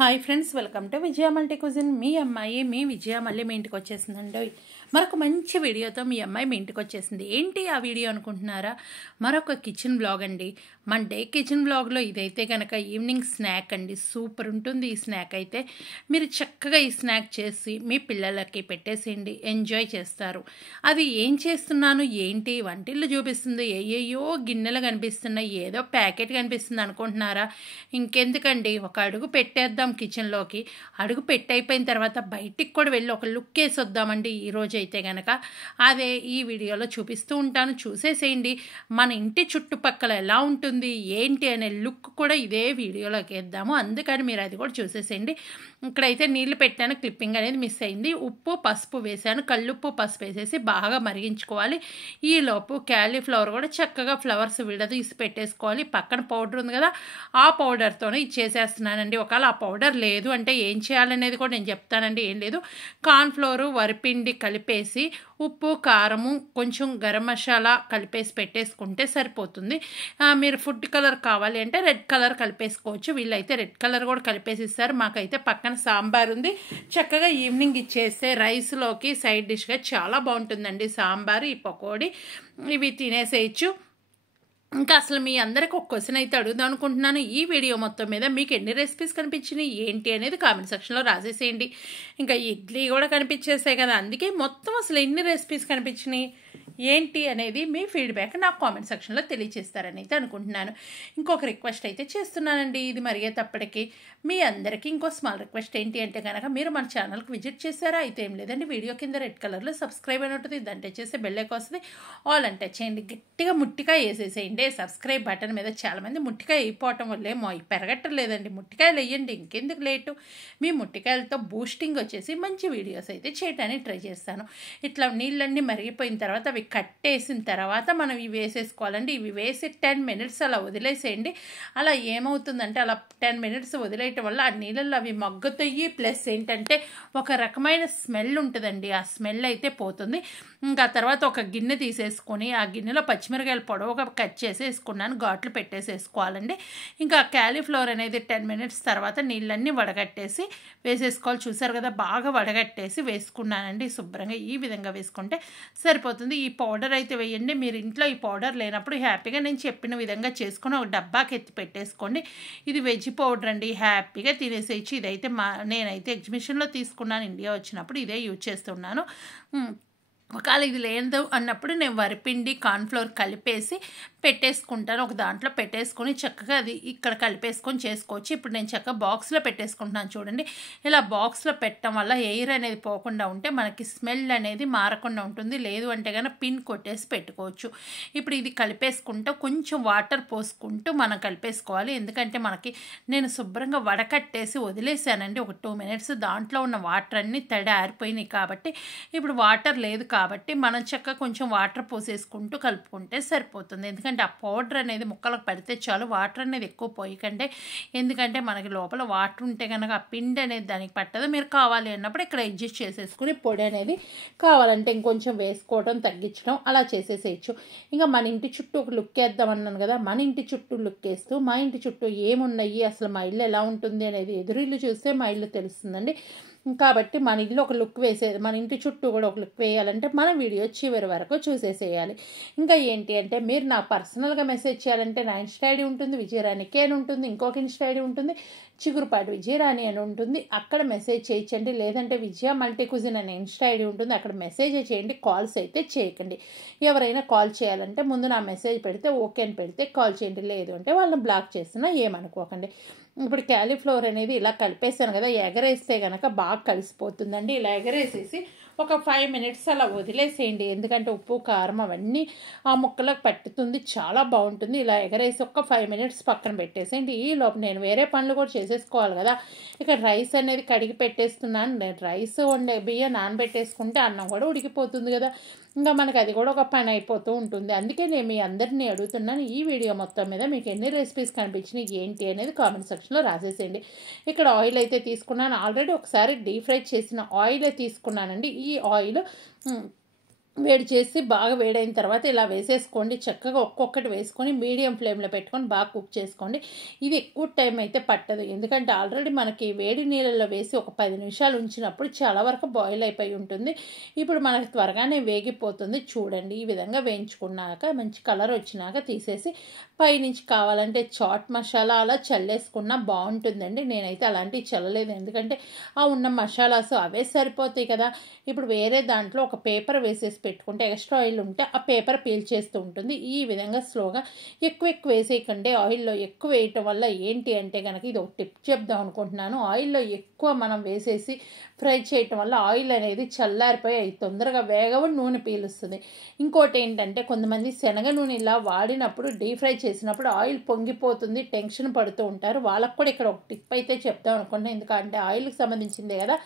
Hi friends, welcome to Vijaya multi cuisine. మీ అమ్మాయి మీ విజయ మళ్ళీ మీ ఇంటికి వచ్చేసిందండి. మరొక మంచి వీడియోతో మీ అమ్మాయి మీ ఇంటికి వచ్చేసింది. ఏంటి ఆ వీడియో అనుకుంటున్నారా? మరొక కిచెన్ బ్లాగ్ అండి. మన డే కిచెన్ బ్లాగ్లో ఇదైతే కనుక ఈవినింగ్ స్నాక్ అండి. సూపర్ ఉంటుంది ఈ స్నాక్ అయితే. మీరు చక్కగా ఈ స్నాక్ చేసి మీ పిల్లలకి పెట్టేసేయండి, ఎంజాయ్ చేస్తారు. అది ఏం చేస్తున్నాను ఏంటి వంటిల్లు చూపిస్తుంది, ఏయో గిన్నెలు కనిపిస్తున్నాయి, ఏదో ప్యాకెట్ కనిపిస్తుంది అనుకుంటున్నారా? ఇంకెందుకండి, ఒక అడుగు పెట్టేద్దాం కిచెన్లోకి. అడుగు పెట్టయిపోయిన తర్వాత బయటికి కూడా వెళ్ళి ఒక లుక్ వేసి వద్దామండి ఈరోజు అయితే కనుక. అదే ఈ వీడియోలో చూపిస్తూ ఉంటాను, చూసేసేయండి. మన ఇంటి చుట్టుపక్కల ఎలా ఉంటుంది ఏంటి అనే లుక్ కూడా ఇదే వీడియోలోకి వేద్దాము. అందుకని మీరు అది కూడా చూసేసేయండి. ఇక్కడైతే నీళ్లు పెట్టాను, క్లిప్పింగ్ అనేది మిస్ అయింది. ఉప్పు పసుపు వేసాను, కల్లుప్పు పసుపు వేసేసి బాగా మరిగించుకోవాలి. ఈలోపు క్యాలీఫ్లవర్ కూడా చక్కగా ఫ్లవర్స్ విడదీసి పెట్టేసుకోవాలి. పక్కన పౌడర్ ఉంది కదా, ఆ పౌడర్తోనే ఇచ్చేసేస్తున్నానండి. ఒకవేళ ఆ పౌడర్ లేదు అంటే ఏం చేయాలనేది కూడా నేను చెప్తానండి. ఏం లేదు, కార్న్ఫ్లోరు వరిపిండి కలిపేసి ఉప్పు కారము కొంచెం గరం మసాలా కలిపేసి పెట్టేసుకుంటే సరిపోతుంది. మీరు ఫుడ్ కలర్ కావాలి అంటే రెడ్ కలర్ కలిపేసుకోవచ్చు. వీళ్ళైతే రెడ్ కలర్ కూడా కలిపేసి ఇస్తారు. మాకైతే పక్కన సాంబార్ ఉంది. చక్కగా ఈవినింగ్ ఇచ్చేస్తే రైస్లోకి సైడ్ డిష్గా చాలా బాగుంటుందండి సాంబార్. ఈ పకోడీ ఇవి తినేసేయచ్చు. ఇంకా అసలు మీ అందరికి ఒక క్వశ్చన్ అయితే అడుగుదాం అనుకుంటున్నాను. ఈ వీడియో మొత్తం మీద మీకు ఎన్ని రెసిపీస్ కనిపించినాయి ఏంటి అనేది కామెంట్ సెక్షన్లో రాసేసేయండి. ఇంకా ఇడ్లీ కూడా కనిపించేసాయి కదా, అందుకే మొత్తం అసలు ఎన్ని రెసిపీస్ కనిపించినాయి ఏంటి అనేది మీ ఫీడ్బ్యాక్ నాకు కామెంట్ సెక్షన్లో తెలియచేస్తారని అయితే అనుకుంటున్నాను. ఇంకొక రిక్వెస్ట్ అయితే చేస్తున్నానండి. ఇది మరిగేటప్పటికి మీ అందరికీ ఇంకో స్మాల్ రిక్వెస్ట్ ఏంటి అంటే కనుక, మీరు మన ఛానల్కి విజిట్ చేశారా అయితే ఏం లేదండి, వీడియో కింద రెడ్ కలర్లో సబ్స్క్రైబ్ అని ఉంటుంది, దాన్ని టచ్ చేస్తే బెల్ ఐకాన్ వస్తుంది. ఆల్ అని టచ్ చేయండి, గట్టిగా ముట్టికాయ వేసేసేయండి సబ్స్క్రైబ్ బటన్ మీద. చాలామంది ముట్టికాయ అయిపోవటం వల్లే పెరగట్టం లేదండి. ముట్టికాయలు వేయండి, ఇంకెందుకు లేటు. మీ ముట్టికాయలతో బూస్టింగ్ వచ్చేసి మంచి వీడియోస్ అయితే చేయడానికి ట్రై చేస్తాను. ఇట్లా నీళ్ళన్నీ మరిగిపోయిన తర్వాత అవి కట్టేసిన తర్వాత మనం ఇవి వేసేసుకోవాలండి. ఇవి వేసి 10 minutes అలా వదిలేసేయండి. అలా ఏమవుతుందంటే, అలా 10 minutes వదిలేయటం వల్ల ఆ నీళ్ళల్లో అవి మగ్గుతాయి. ప్లస్ ఏంటంటే ఒక రకమైన స్మెల్ ఉంటుందండి, ఆ స్మెల్ అయితే పోతుంది. ఇంకా తర్వాత ఒక గిన్నె తీసేసుకొని ఆ గిన్నెలో పచ్చిమిరకాయలు పొడవుగా కట్ చేసేసుకున్నాను, ఘాట్లు పెట్టేసేసుకోవాలండి. ఇంకా క్యాలీఫ్లవర్ అనేది 10 minutes తర్వాత నీళ్ళన్నీ వడగట్టేసి వేసేసుకోవాలి. చూసారు కదా, బాగా వడగట్టేసి వేసుకున్నానండి శుభ్రంగా. ఈ విధంగా వేసుకుంటే సరిపోతుంది. ఈ పౌడర్ అయితే వేయండి. మీరు ఇంట్లో ఈ పౌడర్ లేనప్పుడు హ్యాపీగా నేను చెప్పిన విధంగా చేసుకొని ఒక డబ్బాకి ఎత్తి పెట్టేసుకోండి. ఇది వెజ్ పౌడర్ అండి, హ్యాపీగా తినేసేయచ్చు. ఇదైతే నేనైతే ఎగ్జిబిషన్లో తీసుకున్నాను, ఇండియా వచ్చినప్పుడు ఇదే యూజ్ చేస్తున్నాను. ఒకవేళ ఇది లేదు అన్నప్పుడు నేను వరిపిండి కార్న్ఫ్లోర్ కలిపేసి పెట్టేసుకుంటాను. ఒక దాంట్లో పెట్టేసుకొని చక్కగా అది ఇక్కడ కలిపేసుకొని చేసుకోవచ్చు. ఇప్పుడు నేను చక్కగా బాక్స్లో పెట్టేసుకుంటున్నాను చూడండి. ఇలా బాక్స్లో పెట్టడం వల్ల ఎయిర్ అనేది పోకుండా ఉంటే మనకి స్మెల్ అనేది మారకుండా ఉంటుంది. లేదు అంటే కనుక పిన్ కొట్టేసి పెట్టుకోవచ్చు. ఇప్పుడు ఇది కలిపేసుకుంటూ కొంచెం వాటర్ పోసుకుంటూ మనం కలిపేసుకోవాలి. ఎందుకంటే మనకి నేను శుభ్రంగా వడకట్టేసి వదిలేసానండి ఒక 2 minutes. దాంట్లో ఉన్న వాటర్ అన్నీ తడి ఆరిపోయినాయి కాబట్టి ఇప్పుడు వాటర్ లేదు కాబట్టి మనం చక్కగా కొంచెం వాటర్ పోసేసుకుంటూ కలుపుకుంటే సరిపోతుంది. ఎందుకంటే ఆ పౌడర్ అనేది ముక్కలకు పడితే చాలు, వాటర్ అనేది ఎక్కువ పోయకండి. ఎందుకంటే మనకి లోపల వాటర్ ఉంటే కనుక ఆ పిండి అనేది దానికి పట్టదు. మీరు కావాలి అన్నప్పుడు ఇక్కడ అడ్జస్ట్ చేసేసుకుని పొడి అనేది కావాలంటే ఇంకొంచెం వేసుకోవడం తగ్గించడం అలా చేసేసేయచ్చు. ఇంకా మన ఇంటి చుట్టూ ఒక లుక్ వేద్దాం అన్నాను కదా, మన ఇంటి చుట్టూ లుక్ వేస్తూ మా ఇంటి చుట్టూ ఏమున్నాయి, అసలు మా ఇల్లు ఎలా ఉంటుంది అనేది ఎదురిల్లు చూస్తే మా ఇల్లు తెలుస్తుందండి. కాబట్టి మన ఇల్లు ఒక లుక్ వేసేది, మన ఇంటి చుట్టూ కూడా ఒక లుక్ వేయాలంటే మన వీడియో చివరి వరకు చూసేసేయాలి. ఇంకా ఏంటి అంటే, మీరు నాకు పర్సనల్గా మెసేజ్ చేయాలంటే నా ఇన్స్టా ఐడి ఉంటుంది, విజయరాణి కే అని ఉంటుంది. ఇంకొక ఇన్స్టా ఐడి ఉంటుంది, చిగురుపాటి విజయరాణి అని ఉంటుంది. అక్కడ మెసేజ్ చేయించండి. లేదంటే విజయ మల్టీ కుజిన్ అనే ఇన్స్టా ఐడి ఉంటుంది, అక్కడ మెసేజ్ చేయండి. కాల్స్ అయితే చేయకండి. ఎవరైనా కాల్ చేయాలంటే ముందు నా మెసేజ్ పెడితే ఓకే అని పెడితే కాల్ చేయండి. లేదు అంటే వాళ్ళని బ్లాక్ చేస్తున్నా ఏమనుకోకండి. ఇప్పుడు క్యాలీఫ్లవర్ అనేది ఇలా కలిపేసాను కదా, ఎగరేస్తే కనుక బాగా కలిసిపోతుందండి. ఇలా ఎగరేసేసి ఒక 5 minutes అలా వదిలేసేయండి. ఎందుకంటే ఉప్పు కారం అవన్నీ ఆ ముక్కలకు పట్టుతుంది, చాలా బాగుంటుంది. ఇలా ఎగరేసి ఒక 5 minutes పక్కన పెట్టేసేయండి. ఈ లోపు నేను వేరే పనులు కూడా చేసేసుకోవాలి కదా. ఇక్కడ రైస్ అనేది కడిగి పెట్టేస్తున్నాను. నేను రైస్ బియ్యం నానబెట్టేసుకుంటే అన్నం కూడా ఉడికిపోతుంది కదా. ఇంకా మనకు అది కూడా ఒక పని అయిపోతూ ఉంటుంది. అందుకే నేను మీ అందరినీ అడుగుతున్నాను, ఈ వీడియో మొత్తం మీద మీకు ఎన్ని రెసిపీస్ కనిపించినాయి ఏంటి అనేది కామెంట్ సెక్షన్లో రాసేసేయండి. ఇక్కడ ఆయిల్ అయితే తీసుకున్నాను, ఆల్రెడీ ఒకసారి డీప్ ఫ్రై చేసిన ఆయిలే తీసుకున్నానండి. ఈ ఆయిల్ వేడి చేసి బాగా వేడైన తర్వాత ఇలా వేసేసుకోండి. చక్కగా ఒక్కొక్కటి వేసుకొని మీడియం ఫ్లేమ్లో పెట్టుకొని బాగా కుక్ చేసుకోండి. ఇది ఎక్కువ టైం అయితే పట్టదు, ఎందుకంటే ఆల్రెడీ మనకి వేడి నీళ్ళల్లో వేసి ఒక 10 నిమిషాలు ఉంచినప్పుడు చాలా వరకు బాయిల్ అయిపోయి ఉంటుంది. ఇప్పుడు మనకు త్వరగానే వేగిపోతుంది. చూడండి, ఈ విధంగా వేయించుకున్నాక మంచి కలర్ వచ్చినాక తీసేసి పైనుంచి కావాలంటే చాట్ మసాలా అలా చల్లేసుకున్నా బాగుంటుందండి. నేనైతే అలాంటివి చల్లలేదు, ఎందుకంటే ఆ ఉన్న మసాలాస్ అవే సరిపోతాయి కదా. ఇప్పుడు వేరే దాంట్లో ఒక పేపర్ వేసేసి పెట్టుకుంటే ఎక్స్ట్రా ఆయిల్ ఉంటే ఆ పేపర్ పీల్ చేస్తూ ఉంటుంది. ఈ విధంగా స్లోగా ఎక్కువ వేసేయకండి. ఆయిల్లో ఎక్కువ వేయటం వల్ల ఏంటి అంటే కనుక ఇది ఒక టిప్ చెప్దాం అనుకుంటున్నాను. ఆయిల్లో ఎక్కువ మనం వేసేసి ఫ్రై చేయటం వల్ల ఆయిల్ అనేది చల్లారిపోయి అవి తొందరగా వేగవు, నూనె పీలుస్తుంది. ఇంకోటి ఏంటంటే కొంతమంది శనగ నూనె ఇలా వాడినప్పుడు డీప్ ఫ్రై చేసినప్పుడు ఆయిల్ పొంగిపోతుంది, టెన్షన్ పడుతూ ఉంటారు. వాళ్ళకు కూడా ఇక్కడ ఒక టిప్ అయితే చెప్దాం అనుకుంటున్నాను, ఎందుకంటే ఆయిల్కి సంబంధించిందే కదా.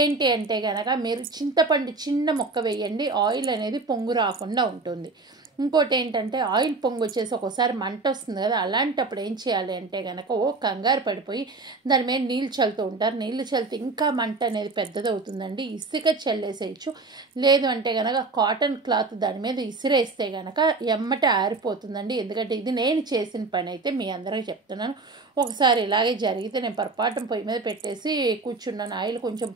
ఏంటి అంటే కనుక మీరు చింతపండు చిన్న ముక్క వేయండి, ఆయిల్ అనేది పొంగు రాకుండా ఉంటుంది. ఇంకోటి ఏంటంటే ఆయిల్ పొంగు వచ్చేసి ఒక్కోసారి మంట వస్తుంది కదా, అలాంటప్పుడు ఏం చేయాలి అంటే కనుక కంగారు పడిపోయి దాని మీద నీళ్ళు చల్లుతూ ఉంటారు. నీళ్ళు చల్లితే ఇంకా మంట అనేది పెద్దదవుతుందండి. ఇసుక చల్లేసేయచ్చు, లేదు అంటే కనుక కాటన్ క్లాత్ దాని మీద ఇసిరేస్తే కనుక ఎమ్మటే ఆరిపోతుందండి. ఎందుకంటే ఇది నేను చేసిన పని అయితే మీ అందరికీ చెప్తున్నాను. ఒకసారి ఇలాగే జరిగితే నేను పొరపాటున పొయ్యి మీద పెట్టేసి కూర్చున్నాను, ఆయిల్ కొంచెం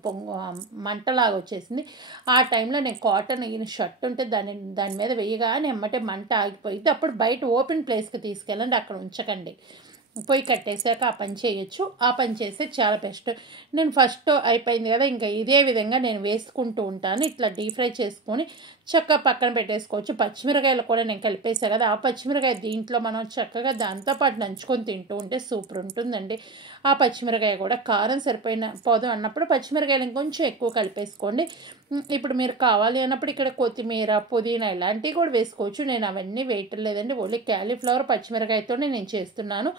మంటలాగా వచ్చేసింది. ఆ టైంలో నేను కాటన్ షర్ట్ ఉంటే దాని మీద వేయగానే ఎమ్మటే మంట ఆగిపోయింది. అప్పుడు బయట ఓపెన్ ప్లేస్కి తీసుకెళ్ళండి, అక్కడ ఉంచకండి. పొయ్యి కట్టేసాక ఆ పని చేయొచ్చు. ఆ పని చేస్తే చాలా బెస్ట్. నేను ఫస్ట్ అయిపోయింది కదా, ఇంకా ఇదే విధంగా నేను వేసుకుంటూ ఉంటాను. ఇట్లా డీప్ ఫ్రై చేసుకొని చక్కగా పక్కన పెట్టేసుకోవచ్చు. పచ్చిమిరకాయలు కూడా నేను కలిపేసాను కదా, ఆ పచ్చిమిరకాయ దీంట్లో మనం చక్కగా దాంతోపాటు నంచుకొని తింటూ ఉంటే సూపర్ ఉంటుందండి. ఆ పచ్చిమిరకాయ కూడా కారం పోదు అన్నప్పుడు పచ్చిమిరకాయలు ఇంకొంచెం ఎక్కువ కలిపేసుకోండి. ఇప్పుడు మీరు కావాలి అన్నప్పుడు ఇక్కడ కొత్తిమీర, పుదీనా ఇలాంటివి కూడా వేసుకోవచ్చు. నేను అవన్నీ వేయటం లేదండి, ఓన్లీ క్యాలీఫ్లవర్ పచ్చిమిరకాయతోనే నేను చేస్తున్నాను.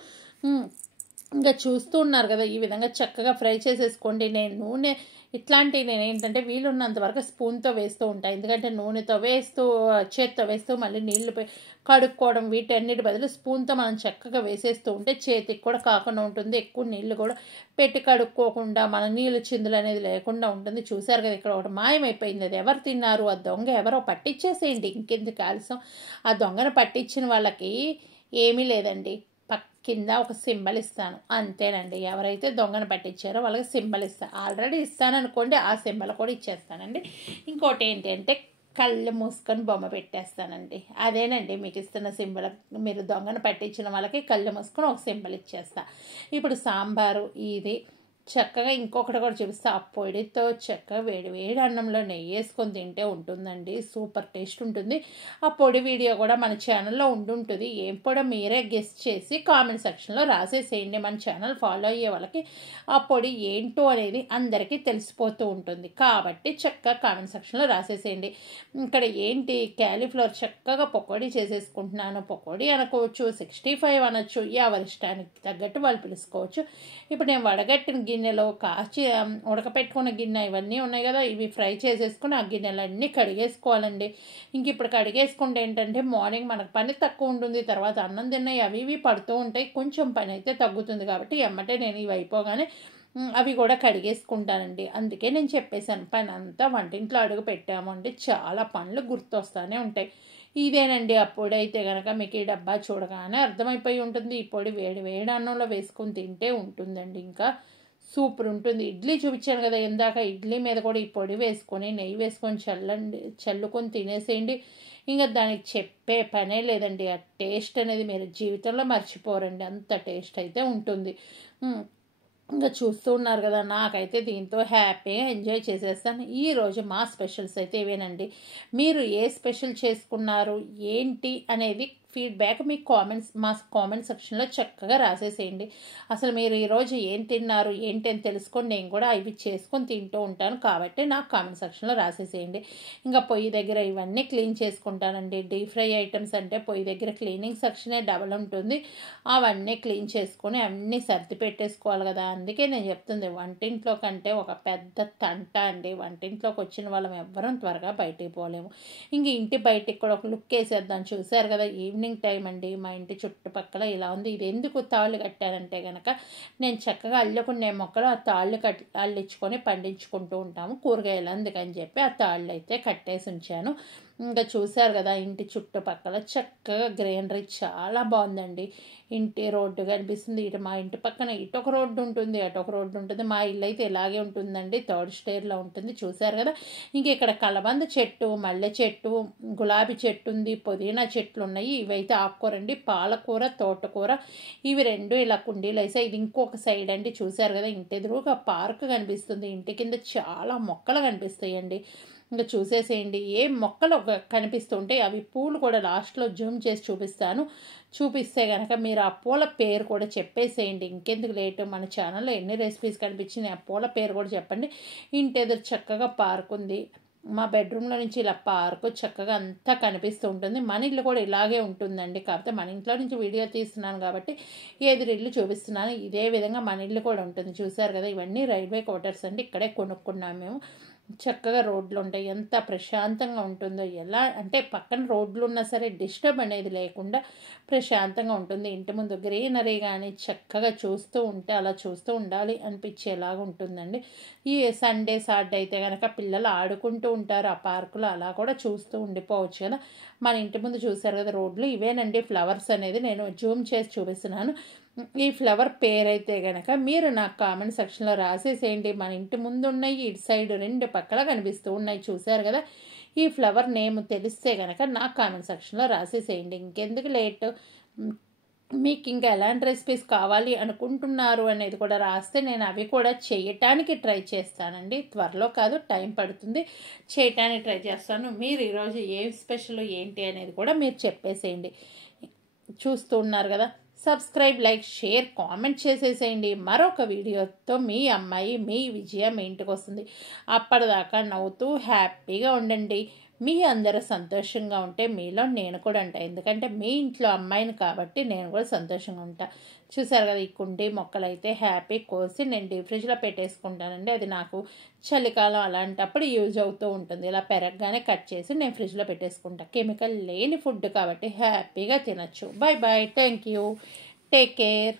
ఇంకా చూస్తూ ఉన్నారు కదా, ఈ విధంగా చక్కగా ఫ్రై చేసేసుకోండి. నేను నూనె ఇట్లాంటివి నేను ఏంటంటే వీలున్నంత వరకు స్పూన్తో వేస్తూ ఉంటాను, ఎందుకంటే నూనెతో వేస్తూ చేత్తో వేస్తూ మళ్ళీ నీళ్లు కడుక్కోవడం వీటన్నిటి బదులు స్పూన్తో మనం చక్కగా వేసేస్తూ ఉంటే చేతికి కూడా కాకుండా ఉంటుంది. ఎక్కువ నీళ్లు కూడా పెట్టి కడుక్కోకుండా మన నీళ్ళు చిందులు అనేది లేకుండా ఉంటుంది. చూసారు కదా, ఇక్కడ ఒకటి మాయమైపోయింది. అది ఎవరు తిన్నారు? ఆ దొంగ ఎవరో పట్టించేసేయండి, ఇంకెందుకు ఆలస్యం. ఆ దొంగను పట్టించిన వాళ్ళకి ఏమీ లేదండి, కింద ఒక సింబల్ ఇస్తాను అంతేనండి. ఎవరైతే దొంగను పట్టించారో వాళ్ళకి సింబల్ ఇస్తాను. ఆల్రెడీ ఇస్తాననుకోండి, ఆ సింబల్ కూడా ఇచ్చేస్తానండి. ఇంకోటి ఏంటి అంటే కళ్ళు మూసుకొని బొమ్మ పెట్టేస్తానండి. అదేనండి మీకు ఇస్తున్న సింబల్. మీరు దొంగను పట్టించిన వాళ్ళకి కళ్ళు మూసుకొని ఒక సింబల్ ఇచ్చేస్తా. ఇప్పుడు సాంబారు ఇది చక్కగా ఇంకొకటి కూడా చూపిస్తే ఆ పొడితో చక్కగా వేడి అన్నంలో నెయ్యి వేసుకొని తింటే ఉంటుందండి, సూపర్ టేస్ట్ ఉంటుంది. ఆ పొడి వీడియో కూడా మన ఛానల్లో ఉండుంటుంది. ఏం పొడి మీరే గెస్ట్ చేసి కామెంట్ సెక్షన్లో రాసేసేయండి. మన ఛానల్ ఫాలో అయ్యే వాళ్ళకి ఆ పొడి ఏంటో అనేది అందరికీ తెలిసిపోతూ ఉంటుంది. కాబట్టి చక్కగా కామెంట్ సెక్షన్లో రాసేసేయండి. ఇక్కడ ఏంటి క్యాలీఫ్లవర్ చక్కగా పకోడీ చేసేసుకుంటున్నాను. పకోడీ అనుకోవచ్చు, 65 అనొచ్చు, ఎవరి ఇష్టానికి తగ్గట్టు వాళ్ళు పిలుచుకోవచ్చు. ఇప్పుడు నేను వడగట్టిన గిన్నెలో కాచి ఉడకపెట్టుకున్న గిన్నె ఇవన్నీ ఉన్నాయి కదా, ఇవి ఫ్రై చేసేసుకుని ఆ గిన్నెలన్నీ కడిగేసుకోవాలండి. ఇంక ఇప్పుడు కడిగేసుకుంటే ఏంటంటే మార్నింగ్ మనకు పని తక్కువ ఉంటుంది, తర్వాత అన్నం తిన్నాయి అవి ఇవి పడుతూ ఉంటాయి, కొంచెం పని అయితే తగ్గుతుంది. కాబట్టి ఎమ్మటే నేను ఇవి అయిపోగానే అవి కూడా కడిగేసుకుంటానండి. అందుకే నేను చెప్పేశాను, పని అంతా వంటింట్లో అడుగు పెట్టామంటే చాలా పనులు గుర్తొస్తూనే ఉంటాయి. ఇదేనండి ఆ పొడి అయితే కనుక మీకు ఈ డబ్బా చూడగానే అర్థమైపోయి ఉంటుంది. ఈ పొడి వేడి అన్నంలో వేసుకొని తింటే ఉంటుందండి, ఇంకా సూపర్ ఉంటుంది. ఇడ్లీ చూపించాను కదా ఇందాక, ఇడ్లీ మీద కూడా ఈ పొడి వేసుకొని నెయ్యి వేసుకొని చల్లుకొని తినేసేయండి. ఇంకా దానికి చెప్పే పనే లేదండి. ఆ టేస్ట్ అనేది మీరు జీవితంలో మర్చిపోరండి, అంత టేస్ట్ అయితే ఉంటుంది. ఇంకా చూస్తూ ఉన్నారు కదా, నాకైతే దీంతో హ్యాపీగా ఎంజాయ్ చేసేస్తాను. ఈరోజు మా స్పెషల్స్ అయితే ఇవేనండి. మీరు ఏ స్పెషల్ చేసుకున్నారు ఏంటి అనేది ఫీడ్బ్యాక్ మీ మా కామెంట్ సెక్షన్లో చక్కగా రాసేసేయండి. అసలు మీరు ఈరోజు ఏం తిన్నారు ఏంటి అని తెలుసుకొని నేను కూడా ఇవి చేసుకొని తింటూ ఉంటాను, కాబట్టి నాకు కామెంట్ సెక్షన్లో రాసేసేయండి. ఇంకా పొయ్యి దగ్గర ఇవన్నీ క్లీన్ చేసుకుంటానండి. డీప్ ఫ్రై ఐటమ్స్ అంటే పొయ్యి దగ్గర క్లీనింగ్ సెక్షనే డబల్ ఉంటుంది. అవన్నీ క్లీన్ చేసుకొని అన్నీ సర్ది పెట్టేసుకోవాలి కదా. అందుకే నేను చెప్తుంది, వంటింట్లో కంటే ఒక పెద్ద తంట అండి. వంటింట్లోకి వచ్చిన వాళ్ళం ఎవ్వరం త్వరగా బయటికి పోలేము. ఇంక ఇంటి బయటికి కూడా ఒక లుక్ వేసేద్దాం. చూసారు కదా, ఈవినింగ్ టైం అండి, మా ఇంటి చుట్టుపక్కల ఇలా ఉంది. ఇది ఎందుకు తాళ్ళు కట్టారంటే కనుక నేను చక్కగా అల్లుకునే మొక్కలు ఆ తాళ్ళు అల్లించుకొని పండించుకుంటూ ఉంటాము కూరగాయలు, అందుకని చెప్పి ఆ తాళ్ళు అయితే కట్టేసి ఉంచాను. ఇంకా చూశారు కదా ఇంటి చుట్టుపక్కల చక్కగా గ్రీనరీ చాలా బాగుందండి. ఇంటి రోడ్డు కనిపిస్తుంది. ఇటు మా ఇంటి పక్కన ఇటు ఒక రోడ్డు ఉంటుంది, అటు ఒక రోడ్డు ఉంటుంది. మా ఇల్లు అయితే ఇలాగే ఉంటుందండి, థర్డ్ స్టేర్లో ఉంటుంది. చూశారు కదా. ఇంక ఇక్కడ కలబంద చెట్టు, మల్లె చెట్టు, గులాబీ చెట్టు ఉంది, పుదీనా చెట్లు ఉన్నాయి. ఇవైతే ఆకుకూరండి, పాలకూర, తోటకూర, ఇవి రెండు ఇలా కుండీలు వేసా. ఇది ఇంకొక సైడ్ అండి. చూశారు కదా ఇంటి ఎదురుగా పార్క్ కనిపిస్తుంది. ఇంటి కింద చాలా మొక్కలు కనిపిస్తాయండి. ఇంకా చూసేసేయండి. ఏ మొక్కలు కనిపిస్తుంటే అవి పూలు కూడా లాస్ట్లో జూమ్ చేసి చూపిస్తే కనుక మీరు ఆ పూల పేరు కూడా చెప్పేసేయండి. ఇంకెందుకు లేటు, మన ఛానల్లో ఎన్ని రెసిపీస్ కనిపించినాయి, ఆ పూల పేరు కూడా చెప్పండి. ఇంటి ఎదురు చక్కగా పార్క్ ఉంది. మా బెడ్రూమ్లో నుంచి ఇలా పార్కు చక్కగా అంతా కనిపిస్తూ ఉంటుంది. మన ఇల్లు కూడా ఇలాగే ఉంటుందండి. కాకపోతే మన ఇంట్లో నుంచి వీడియో తీస్తున్నాను కాబట్టి ఎదురిల్లు చూపిస్తున్నాను. ఇదే విధంగా మన ఇల్లు కూడా ఉంటుంది. చూశారు కదా ఇవన్నీ రైల్వే క్వార్టర్స్ అండి. ఇక్కడే కొనుక్కున్నాము మేము. చక్కగా రోడ్లు ఉంటాయి. ఎంత ప్రశాంతంగా ఉంటుందో, ఎలా అంటే పక్కన రోడ్లు ఉన్నా సరే డిస్టర్బ్ అనేది లేకుండా ప్రశాంతంగా ఉంటుంది. ఇంటి ముందు గ్రీనరీ కానీ చక్కగా చూస్తూ ఉంటే అలా చూస్తూ ఉండాలి అనిపించేలాగా ఉంటుందండి. ఈ సండే సాటర్డే అయితే కనుక పిల్లలు ఆడుకుంటూ ఉంటారు ఆ పార్కులో, అలా కూడా చూస్తూ ఉండిపోవచ్చు కదా. మన ఇంటి ముందు చూశారు కదా రోడ్లు, ఇవేనండి ఫ్లవర్స్ అనేది నేను జూమ్ చేసి చూపిస్తున్నాను. ఈ ఫ్లవర్ పేరైతే కనుక మీరు నాకు కామెంట్ సెక్షన్లో రాసేసేయండి. మన ఇంటి ముందు ఉన్నాయి, ఇటు సైడ్ రెండు పక్కల కనిపిస్తూ ఉన్నాయి. చూశారు కదా. ఈ ఫ్లవర్ నేమ్ తెలిస్తే కనుక నాకు కామెంట్ సెక్షన్లో రాసేసేయండి. ఇంకెందుకు లేట్, మీకు ఇంకా ఎలాంటి రెసిపీస్ కావాలి అనుకుంటున్నారు అనేది కూడా రాస్తే నేను అవి కూడా చేయటానికి ట్రై చేస్తానండి. త్వరలో కాదు, టైం పడుతుంది, చేయటానికి ట్రై చేస్తాను. మీరు ఈరోజు ఏం స్పెషల్ ఏంటి అనేది కూడా మీరు చెప్పేసేయండి. చూస్తూ ఉన్నారు కదా. సబ్స్క్రైబ్, లైక్, షేర్, కామెంట్ చేసేసేయండి. మరొక వీడియోతో మీ అమ్మాయి మీ విజయ మీ ఇంటికి వస్తుంది. అప్పటిదాకా నవ్వుతూ హ్యాపీగా ఉండండి. మీ అందరూ సంతోషంగా ఉంటే మీలో నేను కూడా ఉంటా. ఎందుకంటే మీ ఇంట్లో అమ్మాయిని కాబట్టి నేను కూడా సంతోషంగా ఉంటా. చూసారు కదా ఈ కుండీ మొక్కలు అయితే హ్యాపీ కోసి నేను డీప్ ఫ్రిడ్జ్లో పెట్టేసుకుంటానండి. అది నాకు చలికాలం అలాంటప్పుడు యూజ్ అవుతూ ఉంటుంది. ఇలా పెరగగానే కట్ చేసి నేను ఫ్రిడ్జ్లో పెట్టేసుకుంటా. కెమికల్ లేని ఫుడ్ కాబట్టి హ్యాపీగా తినచ్చు. Bye bye, thank you, take care.